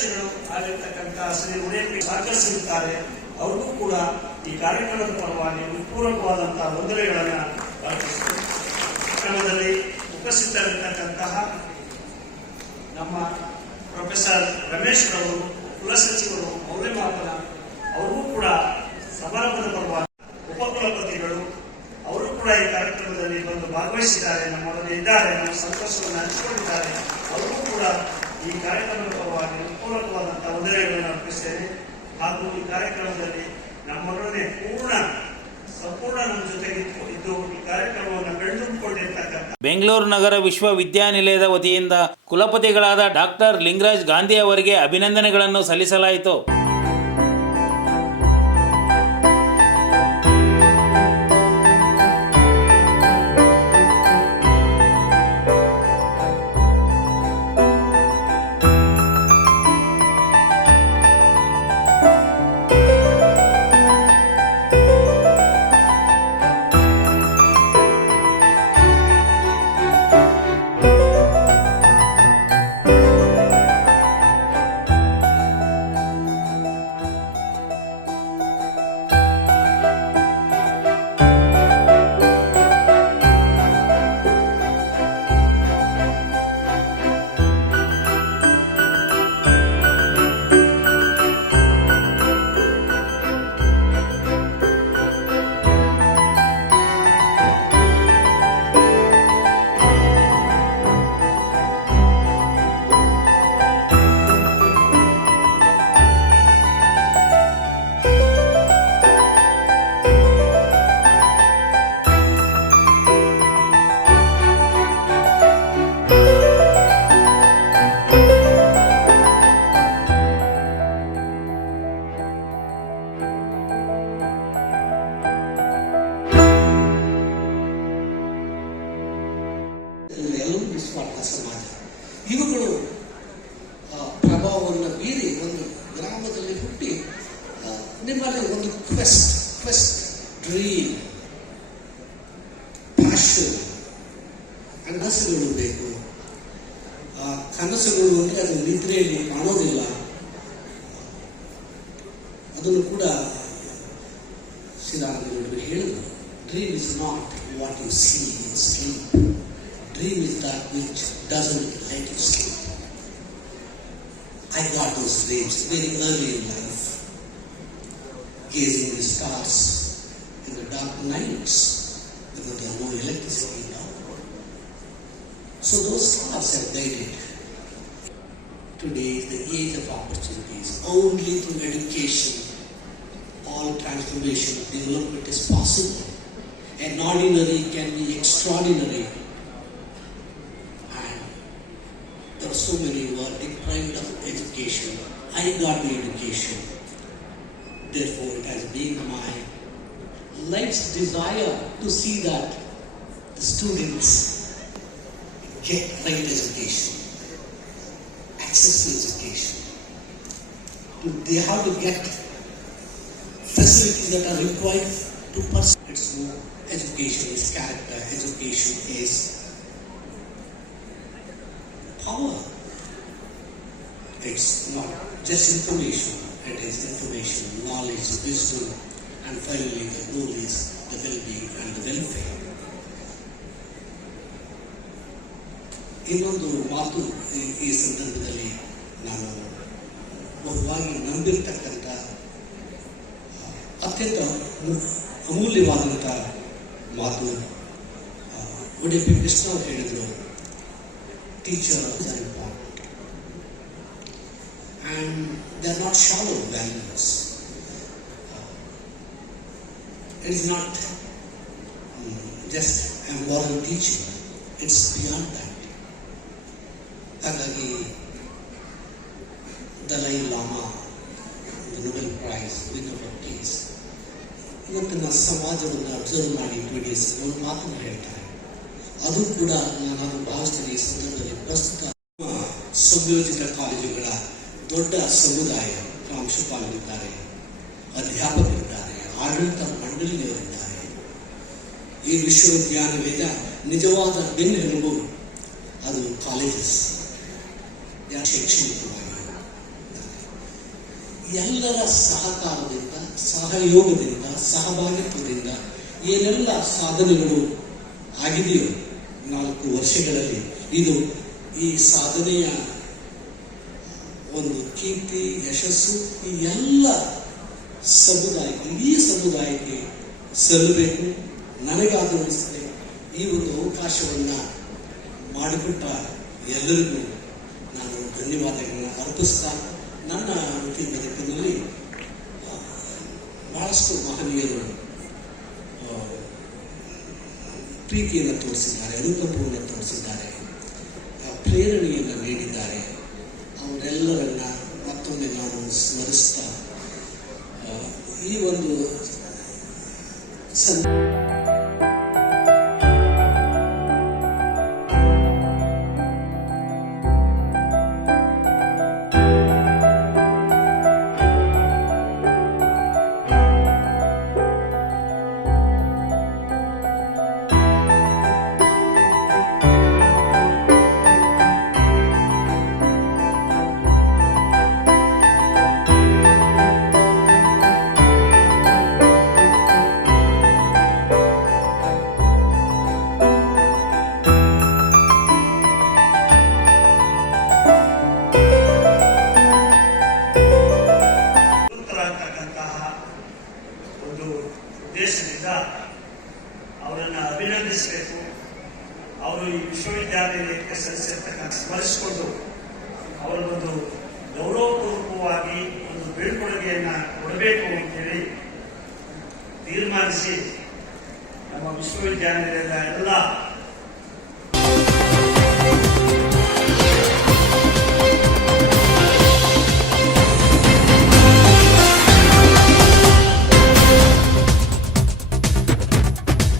ಕಾರ್ಯದರ್ಶಿಗಳು ಆಗಿರ್ತಕ್ಕಂಥ ಶ್ರೀ ಉಡೇಪಿ ಸಹಕರಿಸಿರುತ್ತಾರೆ. ಅವ್ರಿಗೂ ಕೂಡ ಈ ಕಾರ್ಯಕ್ರಮದ ಪರವಾಗಿ ಪೂರಕವಾದಂತಹ ವಂದನೆಗಳನ್ನು ಅರ್ಪಿಸುತ್ತೇವೆ. ಕಾರ್ಯಕ್ರಮದಲ್ಲಿ ಉಪಸ್ಥಿತರಿರ್ತಕ್ಕಂತಹ ನಮ್ಮ ಪ್ರೊಫೆಸರ್ ರಮೇಶ್ ಅವರು, ಕುಲಸಚಿವರು, ಮೌಲ್ಯಮಾಪನ, ಅವ್ರಿಗೂ ಕೂಡ ಸಮಾರಂಭದ ಪರವಾಗಿ ಉಪಕುಲಪತಿಗಳು ಅವರು ಕೂಡ ಈ ಕಾರ್ಯಕ್ರಮದಲ್ಲಿ ಬಂದು ಭಾಗವಹಿಸಿದ್ದಾರೆ, ನಮ್ಮೊಡನೆ ಇದ್ದಾರೆ, ನಮ್ಮ ಸಂತೋಷವನ್ನು ಹಂಚಿಕೊಂಡಿದ್ದಾರೆ. ಅವರಿಗೂ ಕೂಡ ಈ ಕಾರ್ಯಕ್ರಮದ ಪರವಾಗಿ ಪೂರಕವಾದಂತಹ ವಂದನೆಗಳನ್ನು ಅರ್ಪಿಸ್ತೇನೆ. ಹಾಗೂ ಈ ಕಾರ್ಯಕ್ರಮದಲ್ಲಿ ನಮ್ಮೊಡನೆ ಸಂಪೂರ್ಣ ನಮ್ಮ ಜೊತೆಗೆ ಇದ್ದು ಈ ಕಾರ್ಯಕ್ರಮವನ್ನು ಬೆಳೆದುಕೊಂಡಿರ್ತಕ್ಕಂಥ ಬೆಂಗಳೂರು ನಗರ ವಿಶ್ವವಿದ್ಯಾನಿಲಯದ ವತಿಯಿಂದ ಕುಲಪತಿಗಳಾದ ಡಾಕ್ಟರ್ ಲಿಂಗರಾಜ್ ಗಾಂಧಿ ಅವರಿಗೆ ಅಭಿನಂದನೆಗಳನ್ನು ಸಲ್ಲಿಸಲಾಯಿತು. ಸಮಾಜ ಇವುಗಳು ಪ್ರಭಾವವನ್ನು ಬೀರಿ ಒಂದು ಗ್ರಾಮದಲ್ಲಿ ಹುಟ್ಟಿ ನಿಮ್ಮಲ್ಲಿ ಒಂದು ಕ್ವೆಸ್ಟ್ ಡ್ರೀಮ್ ಪ್ಯಾಷನ್ ಕನಸುಗಳು ಬೇಕು. ಆ ಕನಸುಗಳು ಅಂದರೆ ಅದು ನಿದ್ರೆಯಲ್ಲಿ ಕಾಣೋದಿಲ್ಲ. ಅದನ್ನು ಕೂಡ ಶ್ರೀರಾಮದೇವರು ಹೇಳಿದರು. Dream is not what you see in sleep. Dream is that which doesn't let you sleep. I got those dreams very early in life, gazing at the stars in the dark nights because there was no electricity now. So those stars have guided. Today is the age of opportunities. Only through education all transformation, development is possible. An ordinary can be extraordinary. There are so many who are deprived of education. I got the education. Therefore, it has been my life's desire to see that the students get right education, access to education. They have to get facilities that are required to pursue. It's more. Education is character. Education is power. It's not just information. It is information, knowledge, wisdom, and finally the goal is the well-being and the welfare. ಇನ್ನೊಂದು ಮಾತು ಈ ಸಂದರ್ಭದಲ್ಲಿ ನಾನು ಬಹುವಾಗಿ ನಂಬಿರ್ತಕ್ಕಂಥ ಅತ್ಯಂತ ಅಮೂಲ್ಯವಾದಂಥ ಮಾತು ಉಡುಪಿ ಕೃಷ್ಣ ಅವರು ಹೇಳಿದರು. Teachers are important, and they are not shallow values. It is not just a moral teaching; it's beyond that. Hagagi, Dalai Lama, the Nobel Prize winner of peace, ಇವತ್ತಿನ ಸಮಾಜವನ್ನು ಅಬ್ಸರ್ವ್ ಮಾಡಿ 2 days ಒಂದು ಮಾತನ್ನು ಹೇಳ್ತಾರೆ. ಅದು ಕೂಡ ನಾನು ಭಾವಿಸ್ತೀನಿ ಈ ಸಂದರ್ಭದಲ್ಲಿ ಪ್ರಸ್ತುತ ಸಂಯೋಜಿತ ಕಾಲೇಜುಗಳ ದೊಡ್ಡ ಸಮುದಾಯ ಪ್ರಾಂಶುಪಾಲರಿದ್ದಾರೆ, ಅಧ್ಯಾಪಕರಿದ್ದಾರೆ, ಆಡಳಿತ ಮಂಡಳಿಯವರಿದ್ದಾರೆ. ಈ ವಿಶ್ವವಿದ್ಯಾಲಯದ ನಿಜವಾದ ಬೆನ್ನೆಲುಬು ಅದು ಕಾಲೇಜಸ್. ಶೈಕ್ಷಣಿಕವಾಗಿ ಎಲ್ಲರ ಸಹಕಾರದಿಂದ, ಸಹಯೋಗದಿಂದ, ಸಹಭಾಗಿತ್ವದಿಂದ ಏನೆಲ್ಲ ಸಾಧನೆಗಳು ಆಗಿದೆಯೋ 4 ವರ್ಷಗಳಲ್ಲಿ, ಇದು ಈ ಸಾಧನೆಯ ಒಂದು ಕೀರ್ತಿ, ಯಶಸ್ಸು ಈ ಎಲ್ಲ ಸಮುದಾಯಕ್ಕೆ, ಇಡೀ ಸಮುದಾಯಕ್ಕೆ ಸಲ್ಲಬೇಕು. ನನಗಾಗಮಿಸಿದೆ ಈ ಒಂದು ಅವಕಾಶವನ್ನು ಮಾಡಿಕೊಟ್ಟ ಎಲ್ಲರಿಗೂ ನಾನು ಧನ್ಯವಾದಗಳನ್ನು ಅರ್ಪಿಸ್ತಾ, ನನ್ನ ವೃತ್ತಿ ಬದುಕಿನಲ್ಲಿ ಬಹಳಷ್ಟು ಮಹನೀಯರು ಪ್ರೀತಿಯನ್ನು ತೋರಿಸಿದ್ದಾರೆ, ಅನುಕಂಪವನ್ನು ತೋರಿಸಿದ್ದಾರೆ, ಪ್ರೇರಣೆಯನ್ನು ನೀಡಿದ್ದಾರೆ. ಅವರೆಲ್ಲರನ್ನ ಮತ್ತೊಮ್ಮೆ ನಾನು ಸ್ಮರಿಸ್ತಾ ಈ ಒಂದು ಒಂದು ಉದ್ದೇಶದಿಂದ ಅವರನ್ನು ಅಭಿನಂದಿಸಬೇಕು. ಅವರು ಈ ವಿಶ್ವವಿದ್ಯಾನಿಲಯಕ್ಕೆ ಸಲ್ಲಿಸಿರ್ತಕ್ಕಂಥ ಸ್ಮರಿಸಿಕೊಂಡು ಅವರಿಗೊಂದು ಗೌರವಪೂರ್ವಕವಾಗಿ ಒಂದು ಬೀಳ್ಕೊಡುಗೆಯನ್ನು ಕೊಡಬೇಕು ಅಂತೇಳಿ ತೀರ್ಮಾನಿಸಿ ನಮ್ಮ ವಿಶ್ವವಿದ್ಯಾನಿಲಯದ ಎಲ್ಲ